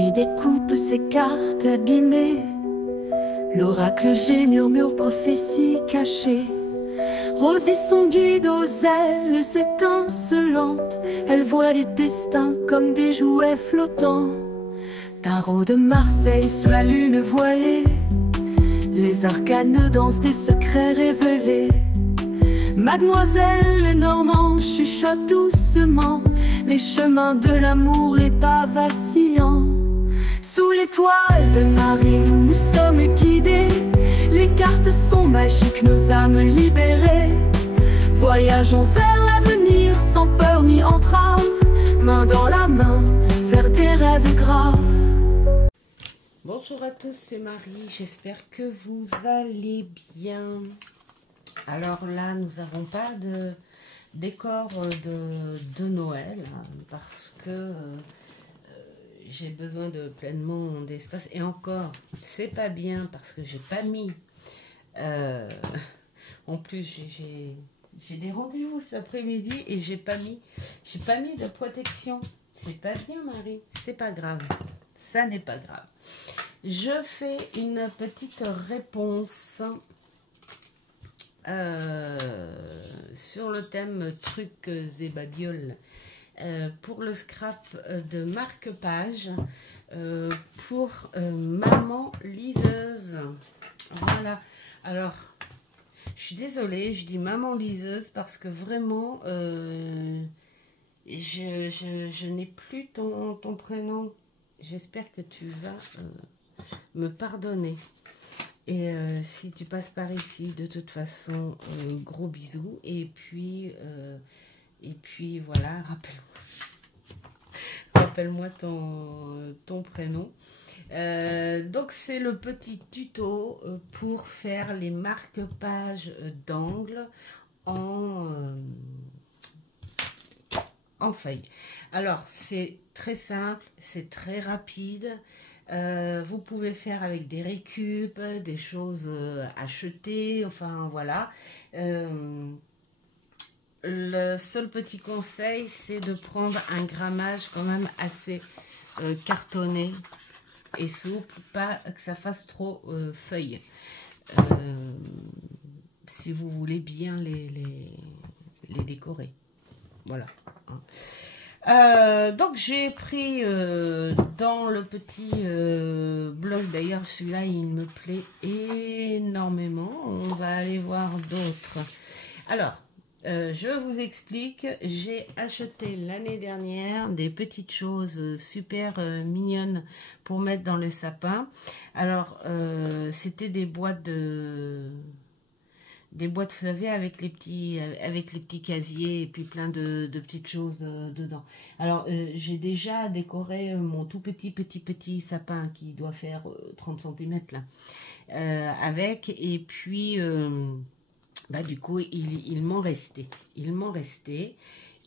Marie découpe ses cartes abîmées. L'oracle G murmure prophétie cachée. Rosie son guide aux ailes étincelantes. Elle voit les destins comme des jouets flottants. Tarot de Marseille sous la lune voilée. Les arcanes dansent des secrets révélés. Mademoiselle Lenormand chuchote doucement les chemins de l'amour, les pas vacillants. Sous l'étoile de Marie, nous sommes guidés. Les cartes sont magiques, nos âmes libérées. Voyageons vers l'avenir sans peur ni entrave, main dans la main, vers des rêves graves. Bonjour à tous, c'est Marie, j'espère que vous allez bien. Alors là, nous n'avons pas de décor de Noël, parce que j'ai besoin de pleinement d'espace. Et encore, c'est pas bien parce que j'ai pas mis... en plus, j'ai des rendez-vous cet après-midi et j'ai pas mis de protection. C'est pas bien, Marie, c'est pas grave. Ça n'est pas grave. Je fais une petite réponse sur le thème trucs et babioles pour le scrap de marque-page pour maman liseuse. Voilà. Alors, je suis désolée, je dis maman liseuse parce que vraiment, je n'ai plus ton prénom. J'espère que tu vas me pardonner. Et si tu passes par ici, de toute façon, gros bisous. Et puis voilà, rappelle-moi ton prénom. Donc c'est le petit tuto pour faire les marque-pages d'angle en feuille. Alors c'est très simple, c'est très rapide. Vous pouvez faire avec des récup, des choses achetées, enfin voilà. Le seul petit conseil, c'est de prendre un grammage quand même assez cartonné et souple, pas que ça fasse trop feuille. Si vous voulez bien les décorer. Voilà. Donc j'ai pris dans le petit blog, d'ailleurs celui-là il me plaît énormément, on va aller voir d'autres. Alors je vous explique, j'ai acheté l'année dernière des petites choses super mignonnes pour mettre dans le sapin. Alors c'était des boîtes vous savez, avec les petits casiers et puis plein de petites choses dedans. Alors, j'ai déjà décoré mon tout petit sapin qui doit faire 30 cm là, avec, et puis, bah, du coup, il m'en restait.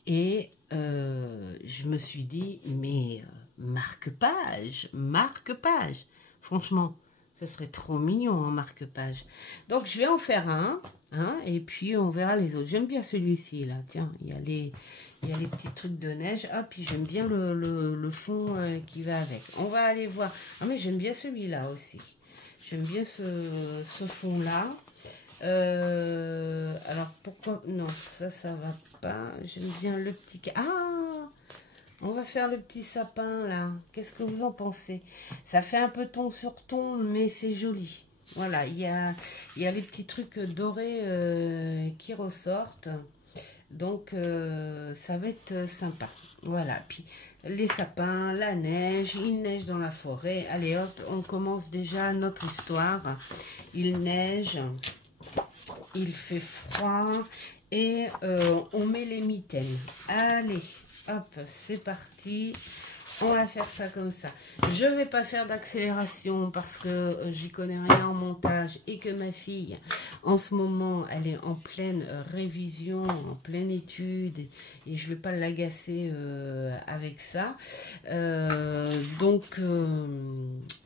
Et je me suis dit, mais marque-page, franchement, ça serait trop mignon en marque-page. Donc, je vais en faire un, et puis on verra les autres. J'aime bien celui-ci, là. Tiens, il y a les petits trucs de neige. Ah, puis j'aime bien le fond qui va avec. On va aller voir. Ah, mais j'aime bien celui-là aussi. J'aime bien ce fond-là. Alors, pourquoi... Non, ça va pas. J'aime bien le petit... Ah! On va faire le petit sapin là. Qu'est-ce que vous en pensez? Ça fait un peu ton sur ton, mais c'est joli. Voilà, il y a les petits trucs dorés qui ressortent. Donc, ça va être sympa. Voilà, puis les sapins, la neige, il neige dans la forêt. Allez hop, on commence déjà notre histoire. Il neige, il fait froid et on met les mitaines. Allez. Hop, c'est parti. On va faire ça comme ça. Je ne vais pas faire d'accélération parce que j'y connais rien en montage et que ma fille, en ce moment, elle est en pleine révision, en pleine étude et je ne vais pas l'agacer avec ça. Donc,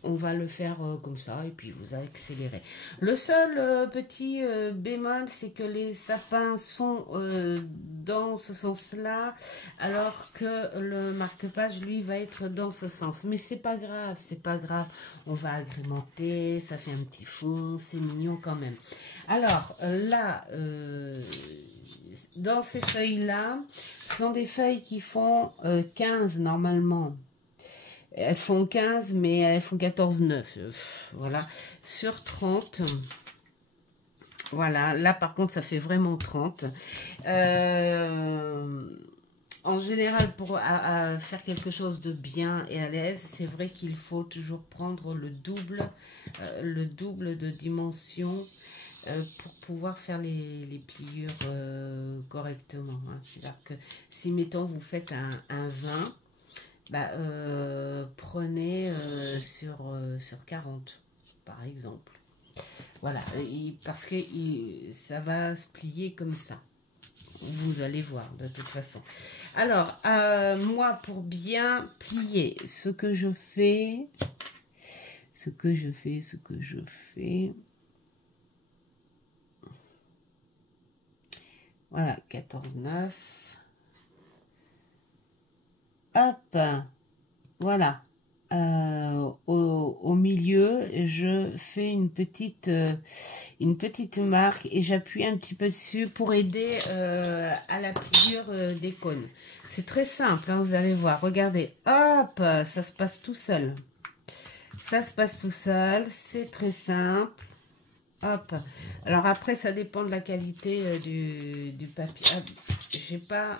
on va le faire comme ça et puis vous accélérez. Le seul petit bémol, c'est que les sapins sont dans ce sens-là, alors que le marque-page, lui, va va être dans ce sens. Mais c'est pas grave, c'est pas grave. On va agrémenter, ça fait un petit fond, c'est mignon quand même. Alors là, dans ces feuilles-là, ce sont des feuilles qui font 15 normalement. Elles font 15, mais elles font 14,9. Voilà, sur 30. Voilà, là par contre, ça fait vraiment 30. En général, pour faire quelque chose de bien et à l'aise, c'est vrai qu'il faut toujours prendre le double de dimension pour pouvoir faire les pliures correctement. Hein. C'est-à-dire que si, mettons, vous faites un 20, bah, prenez sur 40, par exemple. Voilà, parce que ça va se plier comme ça. Vous allez voir, de toute façon. Alors, moi, pour bien plier, ce que je fais... Voilà, 14,9. Hop, voilà. Au milieu, je fais une petite marque et j'appuie un petit peu dessus pour aider à la pliure des cônes. C'est très simple, hein, vous allez voir. Regardez, hop, ça se passe tout seul. Ça se passe tout seul, c'est très simple. Hop. Alors après, ça dépend de la qualité du papier. Ah, j'ai pas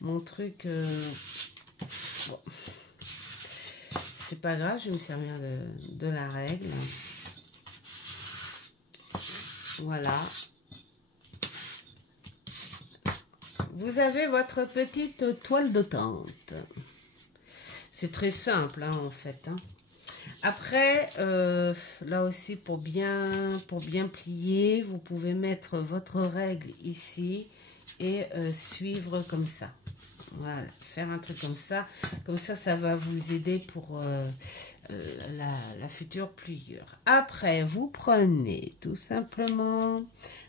mon truc. Bon. C'est pas grave, je vais me servir de la règle. Voilà. Vous avez votre petite toile de tente. C'est très simple, hein, en fait. Hein. Après, là aussi, pour bien plier, vous pouvez mettre votre règle ici et suivre comme ça. Voilà, faire un truc comme ça. Comme ça va vous aider pour la future pliure. Après, vous prenez tout simplement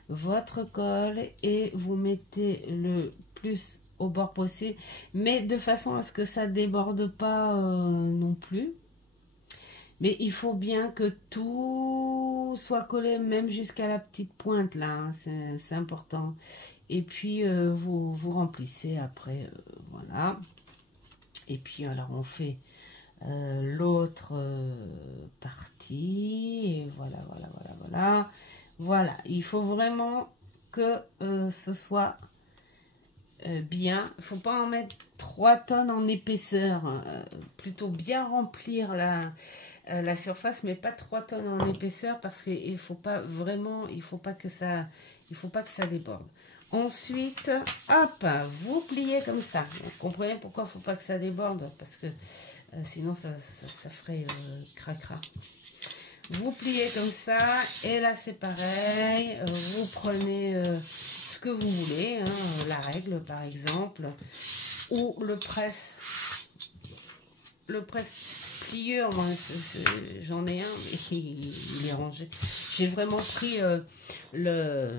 votre colle et vous mettez le plus au bord possible, mais de façon à ce que ça déborde pas non plus. Mais il faut bien que tout soit collé, même jusqu'à la petite pointe là, hein, c'est important. Et puis vous remplissez après, voilà. Et puis alors on fait l'autre partie, et voilà, voilà. Voilà, il faut vraiment que ce soit bien. Il ne faut pas en mettre 3 tonnes en épaisseur, plutôt bien remplir la surface, mais pas 3 tonnes en épaisseur parce qu'il faut pas vraiment, il faut pas que ça déborde. Ensuite, hop, vous pliez comme ça. Vous comprenez pourquoi il ne faut pas que ça déborde, parce que sinon ça ferait cracra. Vous pliez comme ça, et là c'est pareil. Vous prenez ce que vous voulez, hein, la règle par exemple, ou le presse plieur, moi j'en ai un, mais il est rangé. J'ai vraiment pris le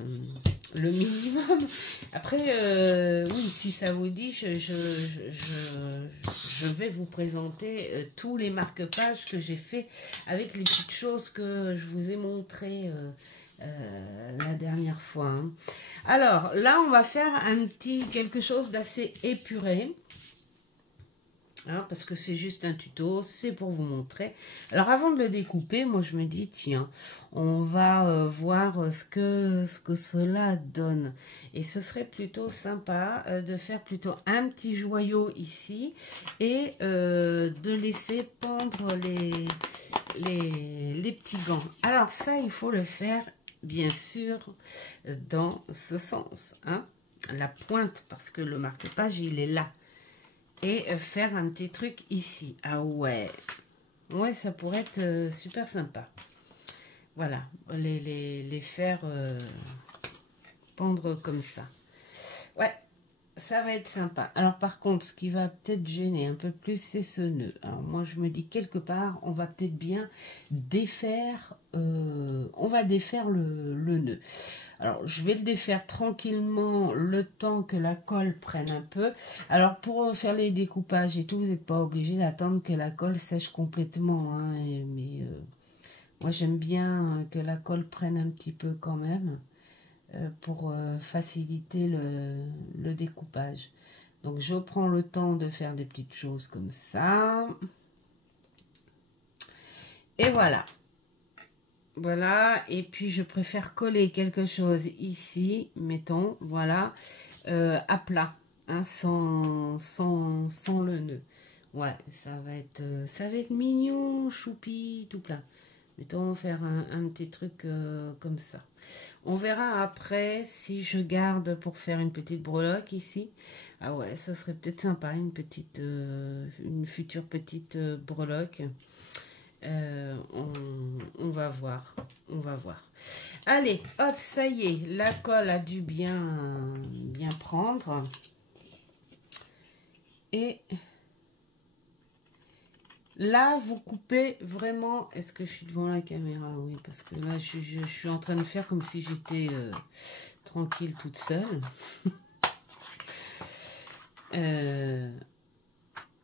minimum. Après, oui, si ça vous dit, je vais vous présenter tous les marque-pages que j'ai fait avec les petites choses que je vous ai montrées la dernière fois. Hein. Alors, là, on va faire un petit quelque chose d'assez épuré. Hein, parce que c'est juste un tuto, c'est pour vous montrer. Alors avant de le découper, moi je me dis tiens, on va voir ce que cela donne. Et ce serait plutôt sympa de faire plutôt un petit joyau ici et de laisser pendre les petits gants. Alors ça, il faut le faire bien sûr dans ce sens. Hein, la pointe, parce que le marque-page il est là. Et faire un petit truc ici. Ah ouais. Ouais, ça pourrait être super sympa. Voilà. Les faire pendre comme ça. Ouais. Ça va être sympa. Alors par contre, ce qui va peut-être gêner un peu plus, c'est ce nœud. Alors moi, je me dis quelque part, on va peut-être bien défaire. On va défaire le nœud. Alors, je vais le défaire tranquillement le temps que la colle prenne un peu. Alors, pour faire les découpages et tout, vous n'êtes pas obligé d'attendre que la colle sèche complètement. Hein, mais moi, j'aime bien que la colle prenne un petit peu quand même pour faciliter le découpage. Donc, je prends le temps de faire des petites choses comme ça. Et voilà. Voilà, et puis je préfère coller quelque chose ici, mettons, voilà, à plat, hein, sans le nœud. Ouais, ça va être mignon, choupi, tout plein. Mettons, faire un petit truc comme ça. On verra après si je garde pour faire une petite breloque ici. Ah ouais, ça serait peut-être sympa, une future petite breloque. On va voir, on va voir. Allez, hop, ça y est, la colle a dû bien prendre. Et là, vous coupez vraiment. Est-ce que je suis devant la caméra? Oui, parce que là, je suis en train de faire comme si j'étais tranquille toute seule.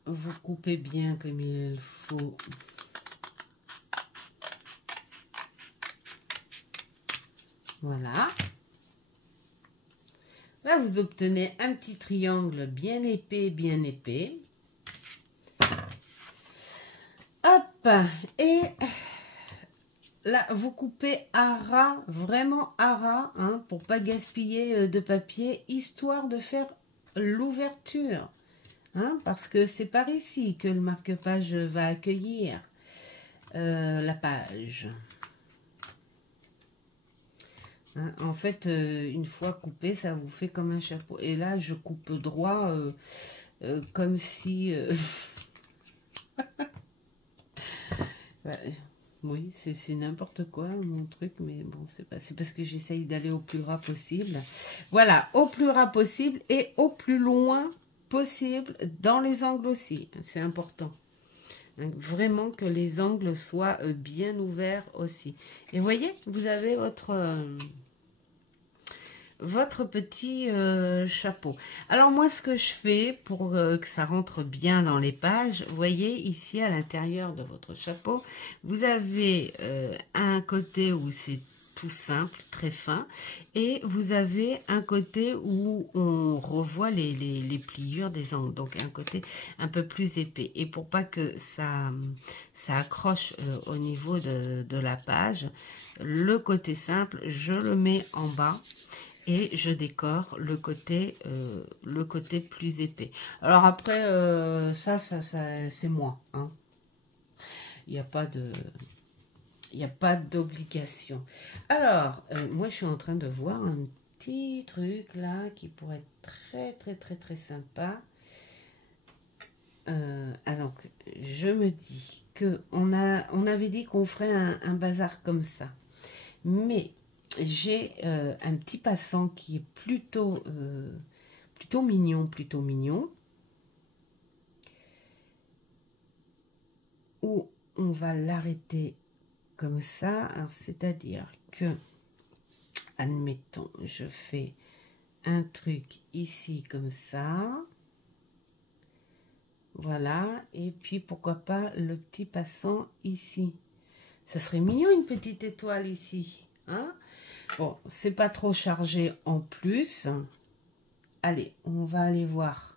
Vous coupez bien comme il faut. Voilà. Là, vous obtenez un petit triangle bien épais, bien épais. Hop. Et là, vous coupez à ras, vraiment à ras, hein, pour pas gaspiller de papier, histoire de faire l'ouverture. Hein, parce que c'est par ici que le marque-page va accueillir la page. Hein, en fait, une fois coupé, ça vous fait comme un chapeau. Et là, je coupe droit comme si... oui, c'est n'importe quoi, mon truc, mais bon, c'est parce que j'essaye d'aller au plus ras possible. Voilà, au plus ras possible et au plus loin possible dans les angles aussi. C'est important. Vraiment que les angles soient bien ouverts aussi. Et vous voyez, vous avez votre petit chapeau. Alors moi, ce que je fais pour que ça rentre bien dans les pages, vous voyez ici à l'intérieur de votre chapeau, vous avez un côté où c'est tout simple, très fin, et vous avez un côté où on revoit les pliures des angles, donc un côté un peu plus épais. Et pour pas que ça accroche au niveau de la page, le côté simple, je le mets en bas et je décore le côté plus épais. Alors après, ça c'est moi. Hein. Il n'y a pas de... Il n'y a pas d'obligation. Alors, moi, je suis en train de voir un petit truc là qui pourrait être très sympa. Alors, je me dis que on avait dit qu'on ferait un bazar comme ça. Mais j'ai un petit passant qui est plutôt mignon, où on va l'arrêter comme ça, c'est-à-dire que, admettons, je fais un truc ici comme ça, voilà, et puis pourquoi pas le petit passant ici. Ça serait mignon une petite étoile ici, hein? Bon, c'est pas trop chargé en plus. Allez, on va aller voir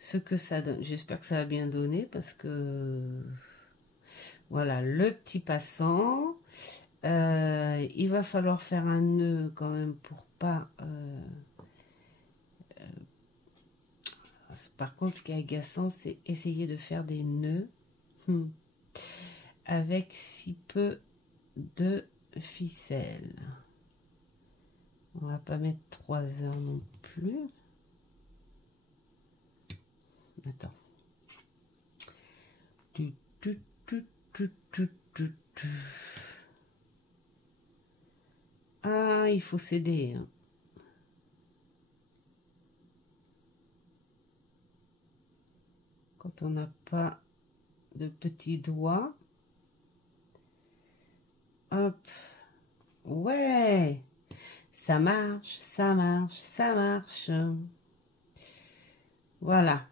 ce que ça donne. J'espère que ça va bien donner parce que... Voilà, le petit passant. Il va falloir faire un nœud quand même pour pas... par contre, ce qui est agaçant, c'est essayer de faire des nœuds avec si peu de ficelle. On va pas mettre 3 heures non plus. Attends. Ah, il faut céder. Hein. Quand on n'a pas de petits doigts. Hop. Ouais. Ça marche, ça marche, ça marche. Voilà.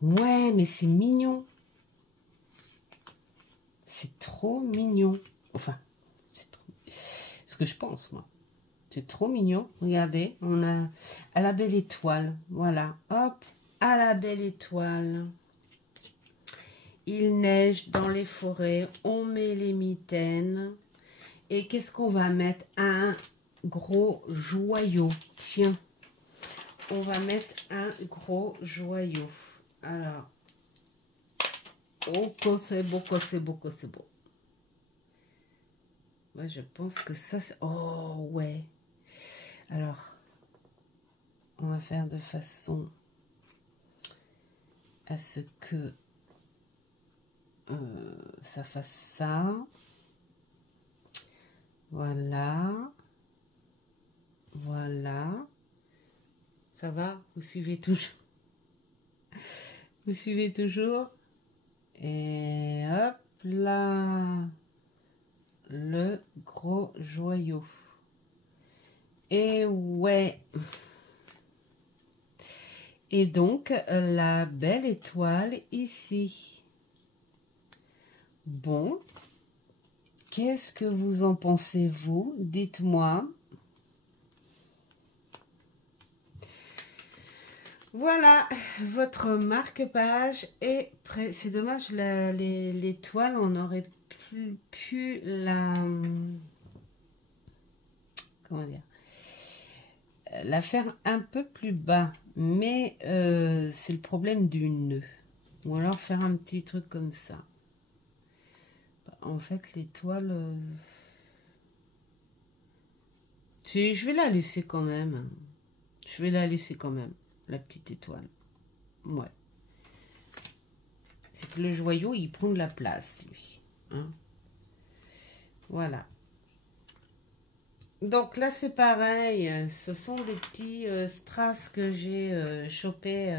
Ouais, mais c'est mignon. C'est trop mignon. Enfin, c'est ce que je pense, moi. C'est trop mignon. Regardez, on a à la belle étoile. Voilà, hop, à la belle étoile. Il neige dans les forêts. On met les mitaines. Et qu'est-ce qu'on va mettre? Un gros joyau. Tiens, on va mettre un gros joyau. Alors, oh, que c'est beau, que c'est beau, que c'est beau. Moi, je pense que ça, c'est... Oh, ouais. Alors, on va faire de façon à ce que ça fasse ça. Voilà. Voilà. Ça va? Vous suivez toujours? Vous suivez toujours? Et hop là. Le gros joyau. Et ouais. Et donc, la belle étoile ici. Bon. Qu'est-ce que vous en pensez, vous? Dites-moi. Voilà, votre marque-page est prêt. C'est dommage, l'étoile, on aurait pu la... Comment dire? La faire un peu plus bas. Mais c'est le problème du nœud. Ou alors faire un petit truc comme ça. En fait, l'étoile... Si, je vais la laisser quand même. Je vais la laisser quand même. La petite étoile. Ouais. C'est que le joyau, il prend de la place, lui. Hein? Voilà. Donc là, c'est pareil. Ce sont des petits strass que j'ai chopés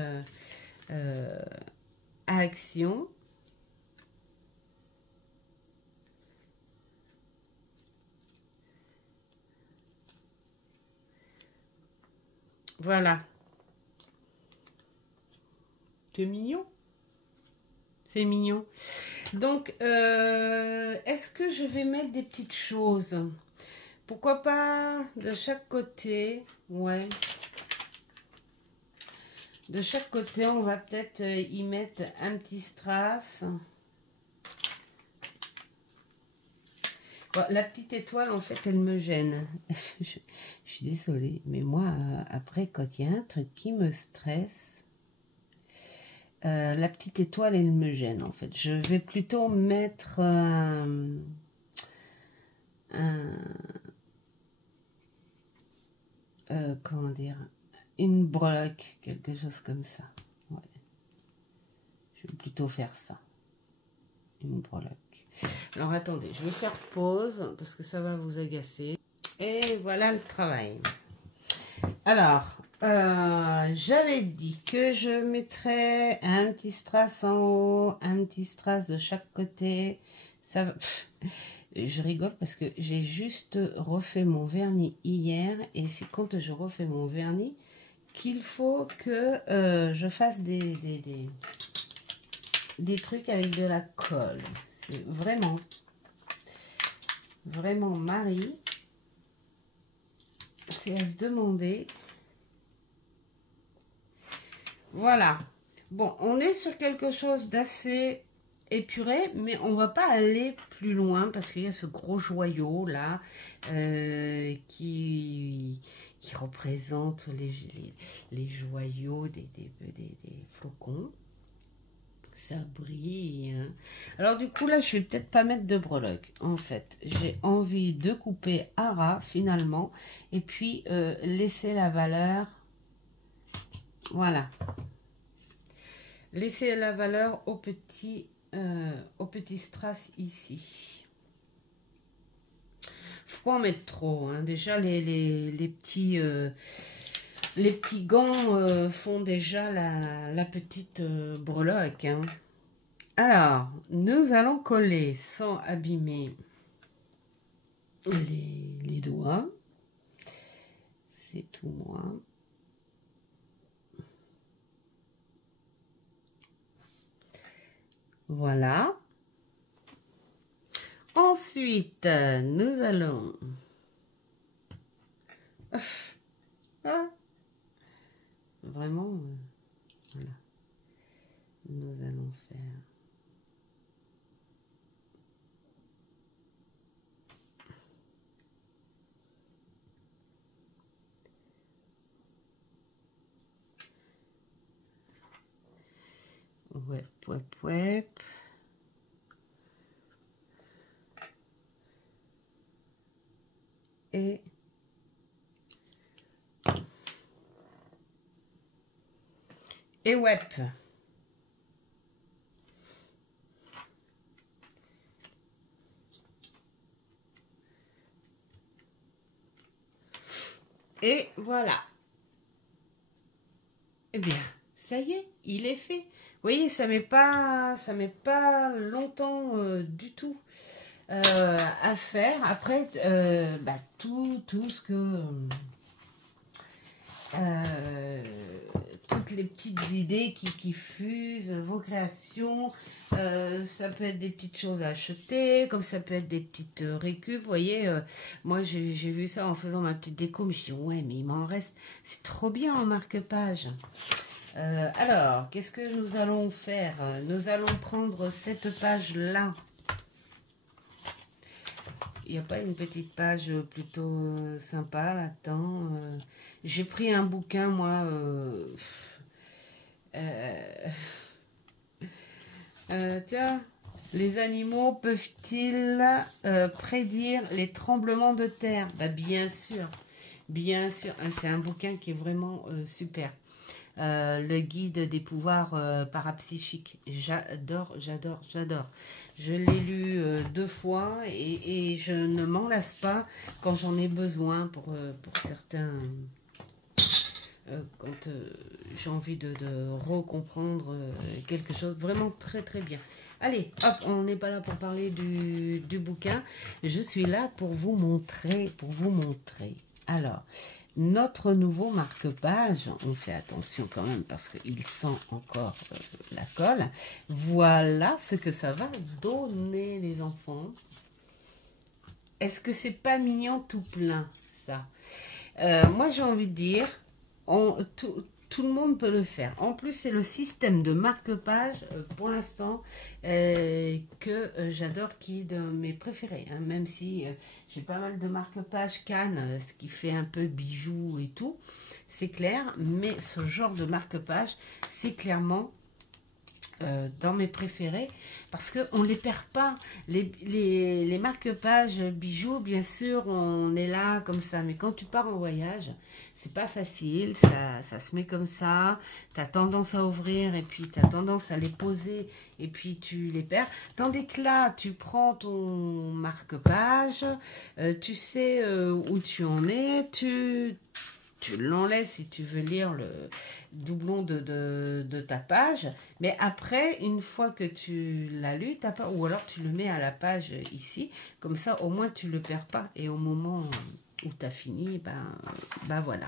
à Action. Voilà. C'est mignon. C'est mignon. Donc, est-ce que je vais mettre des petites choses? Pourquoi pas de chaque côté? Ouais. De chaque côté, on va peut-être y mettre un petit strass. Bon, la petite étoile, en fait, elle me gêne. Je suis désolée, mais moi, après, quand il y a un truc qui me stresse, la petite étoile, elle me gêne, en fait. Je vais plutôt mettre comment dire, une breloque, quelque chose comme ça. Ouais. Je vais plutôt faire ça. Une breloque. Alors, attendez, je vais faire pause, parce que ça va vous agacer. Et voilà le travail. Alors, j'avais dit que je mettrais un petit strass en haut, un petit strass de chaque côté. Ça va... Je rigole parce que j'ai juste refait mon vernis hier. Et c'est quand je refais mon vernis qu'il faut que je fasse des trucs avec de la colle. C'est vraiment Marie. C'est à se demander. Voilà. Bon, on est sur quelque chose d'assez épuré, mais on va pas aller plus loin parce qu'il y a ce gros joyau là qui représente les joyaux des flocons. Ça brille. Hein. Alors du coup là, je vais peut-être pas mettre de breloque. En fait, j'ai envie de couper à ras finalement et puis laisser la valeur. Voilà. Laisser la valeur au petit strass ici. Faut pas en mettre trop. Hein. Déjà les petits gants font déjà la petite breloque. Hein. Alors, nous allons coller sans abîmer les doigts. C'est tout moi. Voilà. Ensuite, nous allons... Ah. Vraiment, voilà. Nous allons faire... Wep, wep, wep. Et wep. Et voilà. Eh bien, ça y est, il est fait. Vous voyez, ça met pas longtemps du tout à faire. Après, tout ce que... toutes les petites idées qui fusent, vos créations, ça peut être des petites choses à acheter, comme ça peut être des petites récup. Vous voyez, moi j'ai vu ça en faisant ma petite déco, mais je dis ouais, mais il m'en reste, c'est trop bien en marque-page. Alors, qu'est-ce que nous allons faire? Nous allons prendre cette page-là. Il n'y a pas une petite page plutôt sympa là-dedans? J'ai pris un bouquin, moi. Tiens, les animaux peuvent-ils prédire les tremblements de terre? Bah, bien sûr, bien sûr. C'est un bouquin qui est vraiment super. Le guide des pouvoirs parapsychiques. J'adore, j'adore, j'adore. Je l'ai lu 2 fois et je ne m'en lasse pas quand j'en ai besoin pour certains... quand j'ai envie de recomprendre quelque chose. Vraiment très très bien. Allez, hop, on n'est pas là pour parler du bouquin. Je suis là pour vous montrer, Alors... Notre nouveau marque-page, on fait attention quand même parce qu'il sent encore la colle. Voilà ce que ça va donner, les enfants. Est-ce que c'est pas mignon tout plein, ça? Moi, j'ai envie de dire, tout le monde peut le faire. En plus, c'est le système de marque-page, pour l'instant, que j'adore, qui est de mes préférés. Hein, même si j'ai pas mal de marque-page Cannes, ce qui fait un peu bijoux et tout, c'est clair. Mais ce genre de marque-page, c'est clairement... dans mes préférés, parce qu'on ne les perd pas. Les marque-pages bijoux, bien sûr, on est là comme ça, mais quand tu pars en voyage, c'est pas facile, ça se met comme ça, tu as tendance à ouvrir, et puis tu as tendance à les poser, et puis tu les perds. Tandis que là, tu prends ton marque-page, tu sais où tu en es, tu l'enlèves si tu veux lire le doublon de ta page. Mais après, une fois que tu l'as lu, ou alors tu le mets à la page ici. Comme ça, au moins, tu ne le perds pas. Et au moment où tu as fini, ben voilà.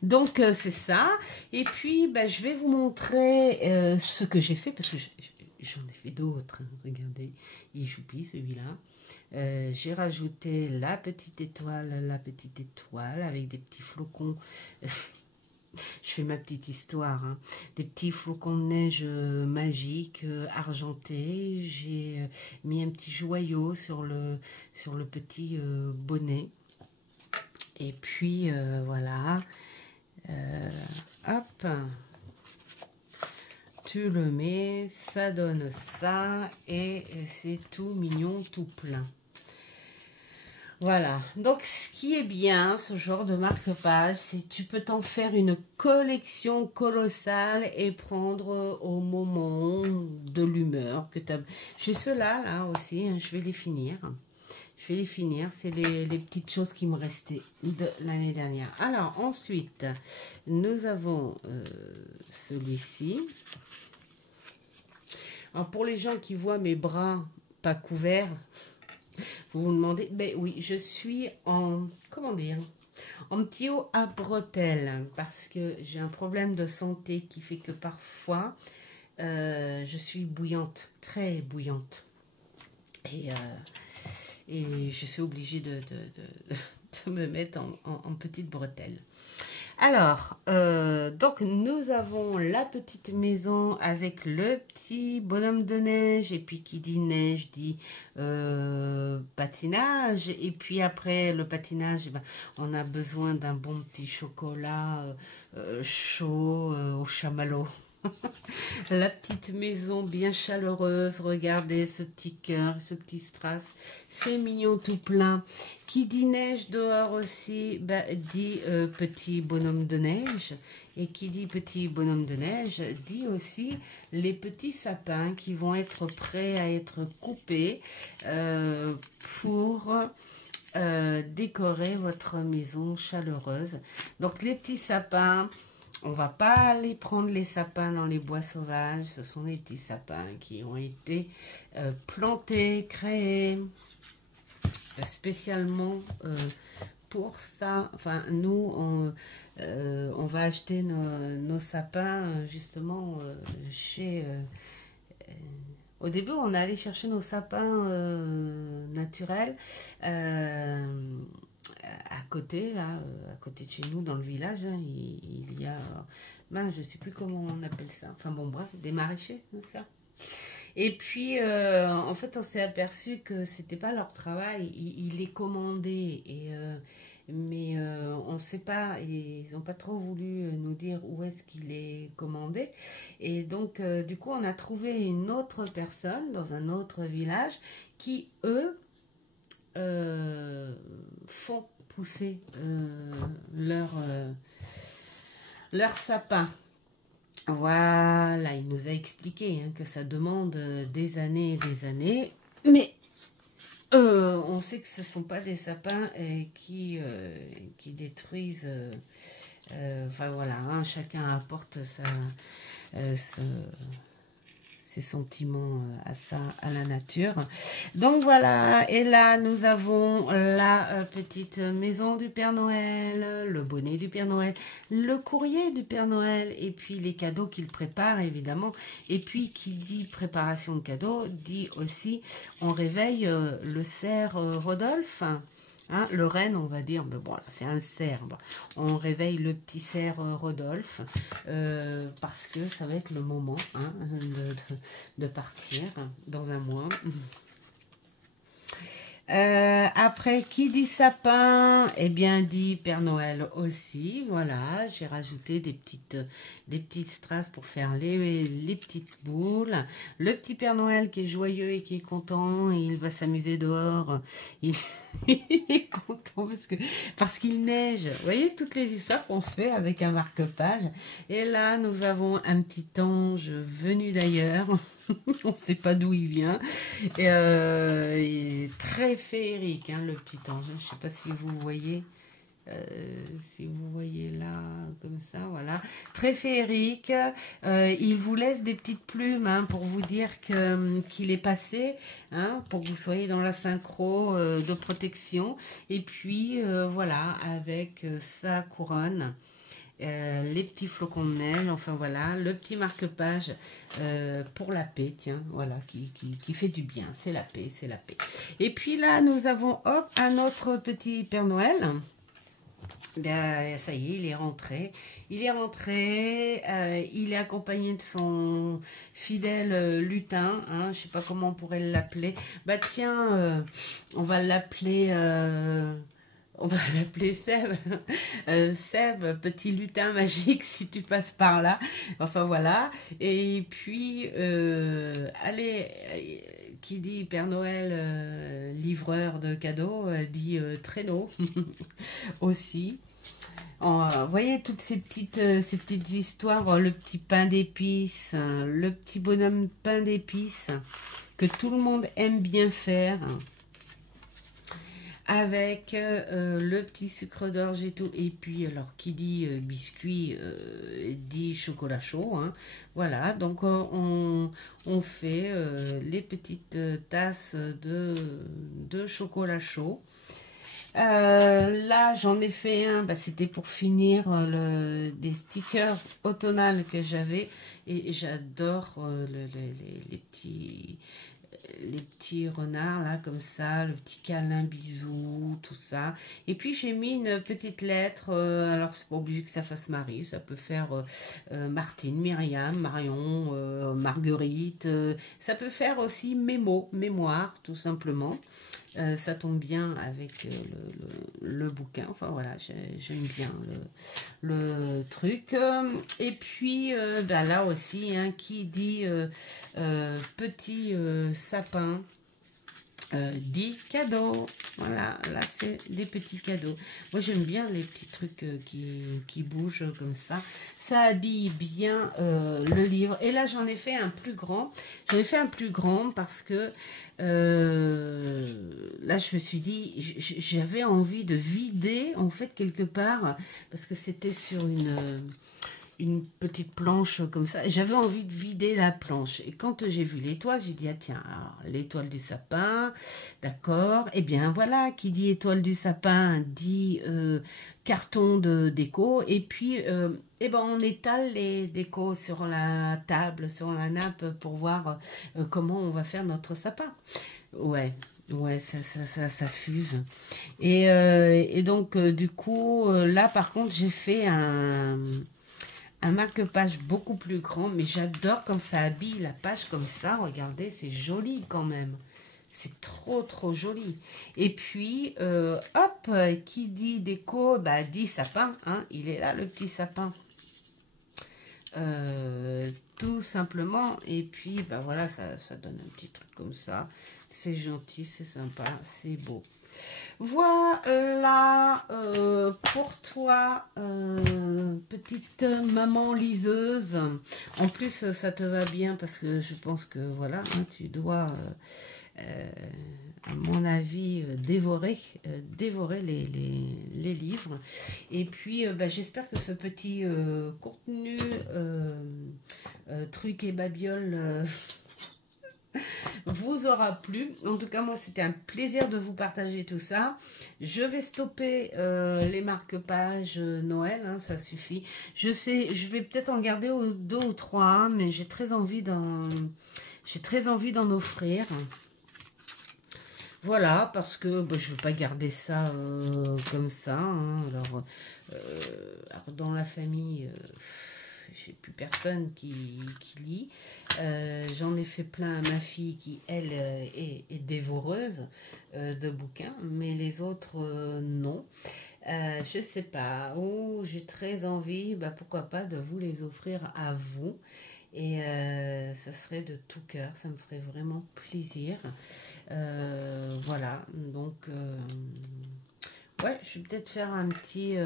Donc, c'est ça. Et puis, je vais vous montrer ce que j'ai fait. Parce que j'en ai fait d'autres. Hein. Regardez, il est choupi celui-là. J'ai rajouté la petite étoile avec des petits flocons. Je fais ma petite histoire, hein. Des petits flocons de neige magiques, argentés. J'ai mis un petit joyau sur le petit bonnet. Et puis voilà. Hop. Tu le mets, ça donne ça. Et c'est tout mignon, tout plein. Voilà, donc ce qui est bien, ce genre de marque-page, c'est que tu peux t'en faire une collection colossale et prendre au moment de l'humeur que tu as. J'ai ceux-là, là aussi, hein, je vais les finir. C'est les petites choses qui me restaient de l'année dernière. Alors, ensuite, nous avons celui-ci. Alors, pour les gens qui voient mes bras pas couverts, Vous vous demandez, ben oui, je suis en, comment dire, en petit haut à bretelles parce que j'ai un problème de santé qui fait que parfois je suis bouillante, très bouillante. Et je suis obligée de me mettre en petite bretelle. Alors, donc nous avons la petite maison avec le petit bonhomme de neige. Et puis qui dit neige dit patinage. Et puis après le patinage, eh ben, on a besoin d'un bon petit chocolat chaud au chamallow. La petite maison bien chaleureuse, regardez ce petit cœur, ce petit strass, c'est mignon tout plein. Qui dit neige dehors aussi, bah, dit petit bonhomme de neige. Et qui dit petit bonhomme de neige, dit aussi les petits sapins qui vont être prêts à être coupés pour décorer votre maison chaleureuse. Donc les petits sapins... On ne va pas aller prendre les sapins dans les bois sauvages. Ce sont des petits sapins qui ont été plantés, créés spécialement pour ça. Enfin, nous, on va acheter nos sapins justement chez... au début, on est allé chercher nos sapins naturels à côté, là, à côté de chez nous, dans le village, hein, il y a, ben, je sais plus comment on appelle ça, enfin bon, bref, des maraîchers, c'est ça. Et puis, en fait, on s'est aperçu que c'était pas leur travail, ils les commandaient, mais on ne sait pas, ils n'ont pas trop voulu nous dire où est-ce qu'il est commandé. Et donc, du coup, on a trouvé une autre personne dans un autre village qui, eux, font pousser leur sapin. Voilà, il nous a expliqué hein, que ça demande des années et des années, mais on sait que ce ne sont pas des sapins qui détruisent. Enfin voilà, hein, chacun apporte ses sentiments à la nature. Donc voilà, et là nous avons la petite maison du Père Noël, le bonnet du Père Noël, le courrier du Père Noël, et puis les cadeaux qu'il prépare évidemment. Et puis qui dit préparation de cadeaux, dit aussi on réveille le cerf Rodolphe. Hein, le renne, on va dire, mais bon, là, c'est un cerf. Bon, on réveille le petit cerf Rodolphe parce que ça va être le moment hein, de partir dans un mois. Après, qui dit sapin, eh bien, dit Père Noël aussi. Voilà, j'ai rajouté des petites strass pour faire les petites boules. Le petit Père Noël qui est joyeux et qui est content, il va s'amuser dehors. Il est content parce qu'il neige. Vous voyez toutes les histoires qu'on se fait avec un marque-page. Et là, nous avons un petit ange venu d'ailleurs. On ne sait pas d'où il vient. Il est très féerique, hein, le petit ange. Je ne sais pas si vous voyez. Si vous voyez là, comme ça, voilà. Très féerique. Il vous laisse des petites plumes hein, pour vous dire qu'il est passé, hein, pour que vous soyez dans la synchro de protection. Et puis, voilà, avec sa couronne. Les petits flocons de neige, enfin voilà, le petit marque-page pour la paix, tiens, voilà, qui fait du bien, c'est la paix, c'est la paix. Et puis là, nous avons, hop, un autre petit Père Noël. Ben, ça y est, il est rentré. Il est accompagné de son fidèle lutin, hein, je ne sais pas comment on pourrait l'appeler. Bah tiens, on va l'appeler... On va l'appeler Seb. Seb, petit lutin magique, si tu passes par là. Enfin, voilà. Et puis, allez, qui dit Père Noël, livreur de cadeaux, dit traîneau aussi. Vous voyez toutes ces petites histoires, le petit pain d'épices, le petit bonhomme pain d'épices, que tout le monde aime bien faire. avec le petit sucre d'orge et tout. Et puis, alors, qui dit biscuit, dit chocolat chaud. Hein. Voilà, donc on fait les petites tasses de chocolat chaud. Là, j'en ai fait un, bah, c'était pour finir des stickers automnales que j'avais. Et j'adore les petits renards là comme ça, le petit câlin bisou, tout ça. Et puis j'ai mis une petite lettre, alors c'est pas obligé que ça fasse Marie, ça peut faire Martine, Myriam, Marion, Marguerite, ça peut faire aussi mémoire tout simplement. Ça tombe bien avec le bouquin, enfin voilà, j'aime bien le truc. Et puis bah, là aussi, hein, qui dit petit sapin, dit cadeaux. Voilà, là c'est des petits cadeaux. Moi j'aime bien les petits trucs qui bougent comme ça. Ça habille bien le livre. Et là j'en ai fait un plus grand. J'en ai fait un plus grand parce que là je me suis dit, j'avais envie de vider en fait quelque part, parce que c'était sur une petite planche comme ça. J'avais envie de vider la planche. Et quand j'ai vu l'étoile, j'ai dit, ah tiens, l'étoile du sapin, d'accord. Eh bien voilà, qui dit étoile du sapin, dit carton de déco. Et puis, eh ben, on étale les décos sur la table, sur la nappe, pour voir comment on va faire notre sapin. Ouais. Ouais, ça fuse. Et donc, du coup, là, par contre, j'ai fait un marque-page beaucoup plus grand, mais j'adore quand ça habille la page comme ça. Regardez, c'est joli quand même. C'est trop joli. Et puis, hop, qui dit déco, bah, dit sapin. Hein, il est là, le petit sapin. Tout simplement. Et puis, bah voilà, ça donne un petit truc comme ça. C'est gentil, c'est sympa, c'est beau. Voilà pour toi, petite maman liseuse. En plus, ça te va bien parce que je pense que voilà, hein, tu dois, à mon avis, dévorer les livres. Et puis, bah, j'espère que ce petit contenu truc et babiole vous aura plu. En tout cas, moi, c'était un plaisir de vous partager tout ça. Je vais stopper les marque-pages Noël, hein, ça suffit. Je sais, je vais peut-être en garder 2 ou 3, mais j'ai très envie d'en offrir. Voilà, parce que bah, je ne veux pas garder ça comme ça. Hein. Alors, dans la famille... j'ai plus personne qui lit. J'en ai fait plein à ma fille qui, elle, est dévoreuse de bouquins, mais les autres, non. Je sais pas. Oh, j'ai très envie, bah, pourquoi pas, de vous les offrir à vous. Et ça serait de tout cœur, ça me ferait vraiment plaisir. Voilà, donc... ouais, je vais peut-être faire un petit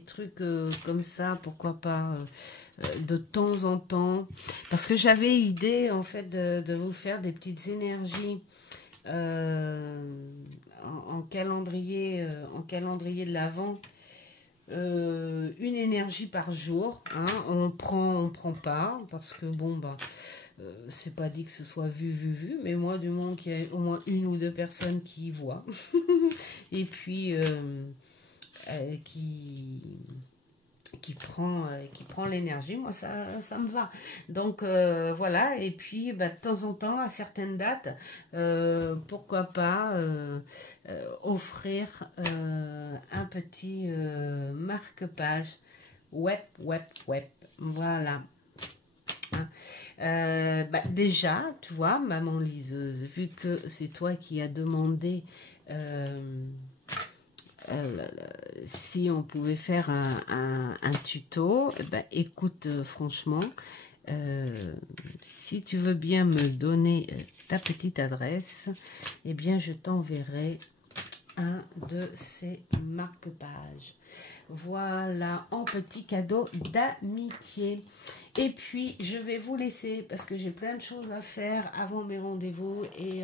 truc comme ça, pourquoi pas, de temps en temps. Parce que j'avais idée, en fait, de vous faire des petites énergies en calendrier de l'Avent. Une énergie par jour. Hein, on prend pas, parce que, bon, bah... c'est pas dit que ce soit vu, mais moi, du moment qu'il y a au moins 1 ou 2 personnes qui y voient, et puis qui prend l'énergie, moi, ça me va. Donc, voilà, et puis, bah, de temps en temps, à certaines dates, pourquoi pas offrir un petit marque-page web, voilà. Bah, déjà, tu vois, maman liseuse, vu que c'est toi qui as demandé si on pouvait faire un tuto, bah, écoute, franchement, si tu veux bien me donner ta petite adresse, eh bien, je t'enverrai un de ces marque-pages. Voilà, en petit cadeau d'amitié. Et puis, je vais vous laisser parce que j'ai plein de choses à faire avant mes rendez-vous. Et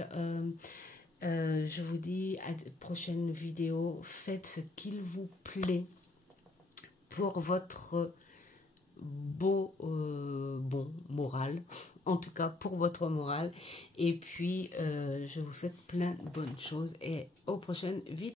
Je vous dis à de prochaines vidéos. Faites ce qu'il vous plaît pour votre bon moral. En tout cas, pour votre moral. Et puis, je vous souhaite plein de bonnes choses. Et aux prochaines vidéos.